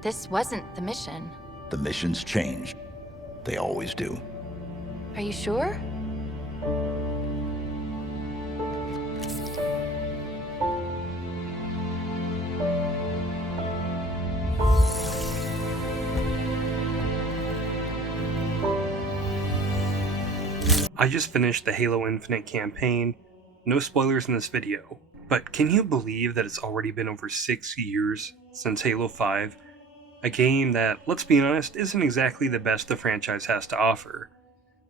This wasn't the mission. The missions change. They always do. Are you sure? I just finished the Halo Infinite campaign. No spoilers in this video, but can you believe that it's already been over 6 years since Halo 5? A game that, let's be honest, isn't exactly the best the franchise has to offer.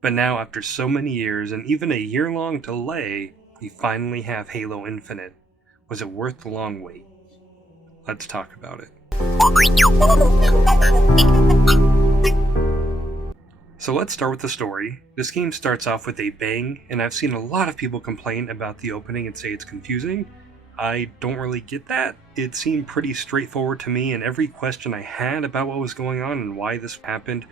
But now, after so many years and even a year-long delay, we finally have Halo Infinite. Was it worth the long wait? Let's talk about it. So let's start with the story. This game starts off with a bang, and I've seen a lot of people complain about the opening and say it's confusing. I don't really get that. It seemed pretty straightforward to me, and every question I had about what was going on and why this happened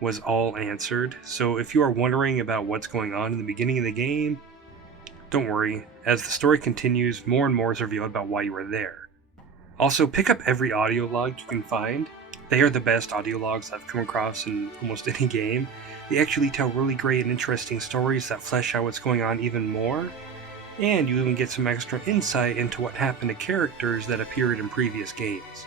was all answered. So if you are wondering about what's going on in the beginning of the game, don't worry. As the story continues, more and more is revealed about why you are there. Also, pick up every audio log you can find. They are the best audio logs I've come across in almost any game. They actually tell really great and interesting stories that flesh out what's going on even more, and you even get some extra insight into what happened to characters that appeared in previous games.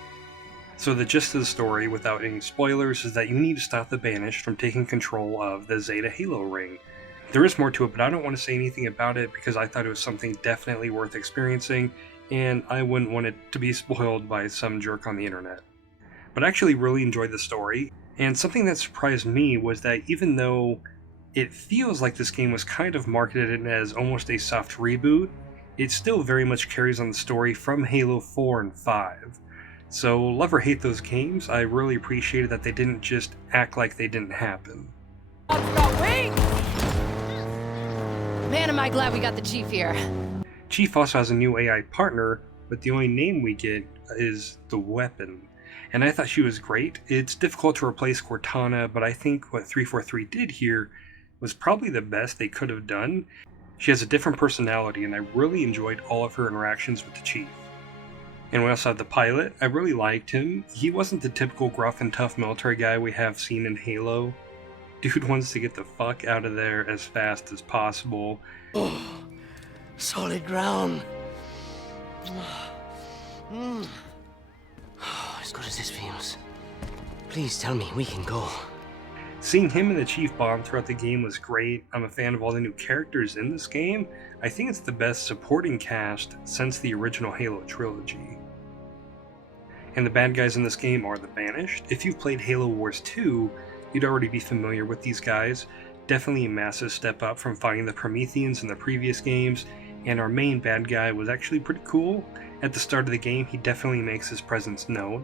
So the gist of the story, without any spoilers, is that you need to stop the Banished from taking control of the Zeta Halo ring. There is more to it, but I don't want to say anything about it because I thought it was something definitely worth experiencing, and I wouldn't want it to be spoiled by some jerk on the internet. But I actually really enjoyed the story, and something that surprised me was that even though it feels like this game was kind of marketed as almost a soft reboot, it still very much carries on the story from Halo 4 and 5. So love or hate those games, I really appreciated that they didn't just act like they didn't happen. Wait! Man, am I glad we got the Chief here. Chief also has a new AI partner, but the only name we get is the Weapon. And I thought she was great. It's difficult to replace Cortana, but I think what 343 did here was probably the best they could have done. She has a different personality, and I really enjoyed all of her interactions with the Chief. And we also have the pilot. I really liked him. He wasn't the typical gruff and tough military guy we have seen in Halo. Dude wants to get the fuck out of there as fast as possible. Oh, solid ground. As good as this feels. Please tell me we can go. Seeing him and the Chief bond throughout the game was great. I'm a fan of all the new characters in this game. I think it's the best supporting cast since the original Halo trilogy. And the bad guys in this game are the Banished. If you've played Halo Wars 2, you'd already be familiar with these guys. Definitely a massive step up from fighting the Prometheans in the previous games, and our main bad guy was actually pretty cool. At the start of the game, he definitely makes his presence known.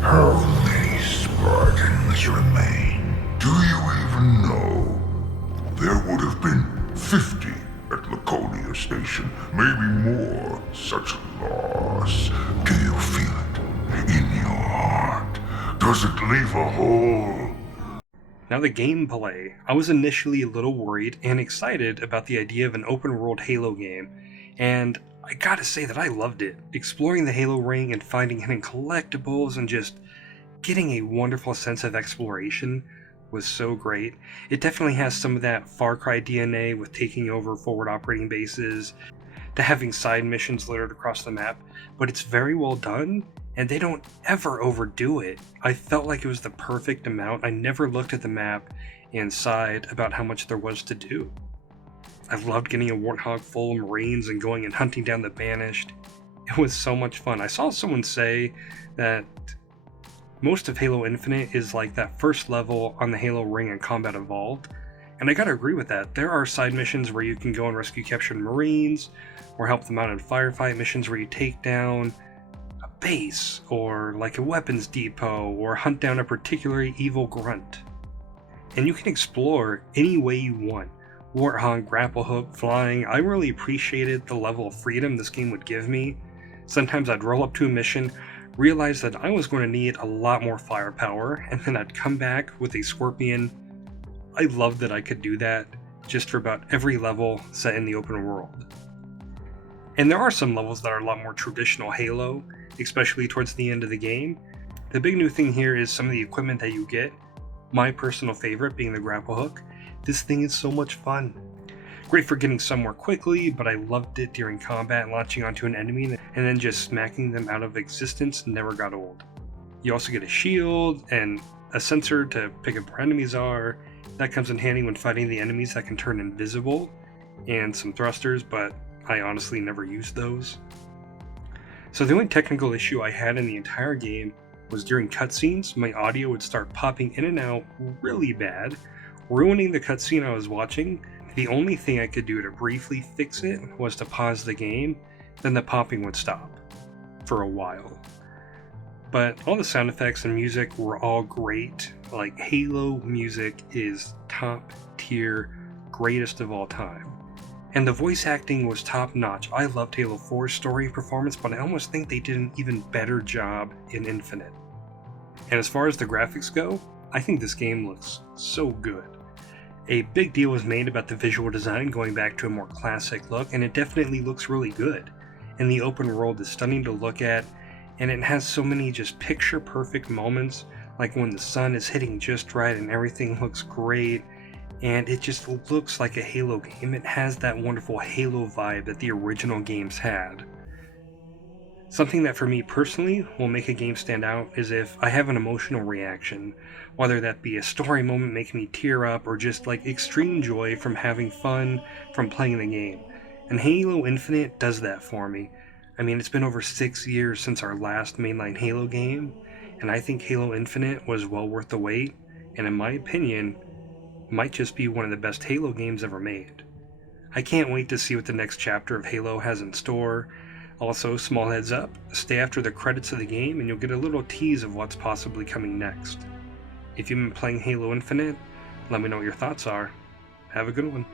How many Spartans remain? Do you even know? There would have been 50 at Laconia Station, maybe more. Such loss. Do you feel it in your heart? Does it leave a hole? Now the gameplay. I was initially a little worried and excited about the idea of an open-world Halo game, and I gotta say that I loved it. Exploring the Halo ring and finding hidden collectibles and just getting a wonderful sense of exploration was so great. It definitely has some of that Far Cry DNA with taking over forward operating bases, to having side missions littered across the map, but it's very well done, and they don't ever overdo it. I felt like it was the perfect amount. I never looked at the map and sighed about how much there was to do. I loved getting a Warthog full of Marines and going and hunting down the Banished. It was so much fun. I saw someone say that most of Halo Infinite is like that first level on the Halo ring in Combat Evolved, and I gotta agree with that. There are side missions where you can go and rescue captured Marines, or help them out in firefight missions where you take down a base, or like a weapons depot, or hunt down a particularly evil grunt. And you can explore any way you want. Warthog, grapple hook, flying. I really appreciated the level of freedom this game would give me. Sometimes I'd roll up to a mission, realize that I was going to need a lot more firepower, and then I'd come back with a Scorpion. I loved that I could do that just for about every level set in the open world. And there are some levels that are a lot more traditional Halo, especially towards the end of the game. The big new thing here is some of the equipment that you get. My personal favorite being the grapple hook. This thing is so much fun. Great for getting somewhere quickly, but I loved it during combat, launching onto an enemy and then just smacking them out of existence never got old. You also get a shield and a sensor to pick up where enemies are. That comes in handy when fighting the enemies that can turn invisible, and some thrusters, but I honestly never used those. So the only technical issue I had in the entire game was during cutscenes, my audio would start popping in and out really bad, ruining the cutscene I was watching. The only thing I could do to briefly fix it was to pause the game, then the popping would stop for a while. But all the sound effects and music were all great. Like, Halo music is top tier, greatest of all time. And the voice acting was top notch. I loved Halo 4's story performance, but I almost think they did an even better job in Infinite. And as far as the graphics go, I think this game looks so good. A big deal was made about the visual design going back to a more classic look, and it definitely looks really good. And the open world is stunning to look at, and it has so many just picture perfect moments, like when the sun is hitting just right and everything looks great, and it just looks like a Halo game. It has that wonderful Halo vibe that the original games had. Something that for me personally will make a game stand out is if I have an emotional reaction, whether that be a story moment making me tear up or just like extreme joy from having fun from playing the game. And Halo Infinite does that for me. I mean, it's been over 6 years since our last mainline Halo game, and I think Halo Infinite was well worth the wait, and in my opinion, might just be one of the best Halo games ever made. I can't wait to see what the next chapter of Halo has in store. Also, small heads up, stay after the credits of the game and you'll get a little tease of what's possibly coming next. If you've been playing Halo Infinite, let me know what your thoughts are. Have a good one.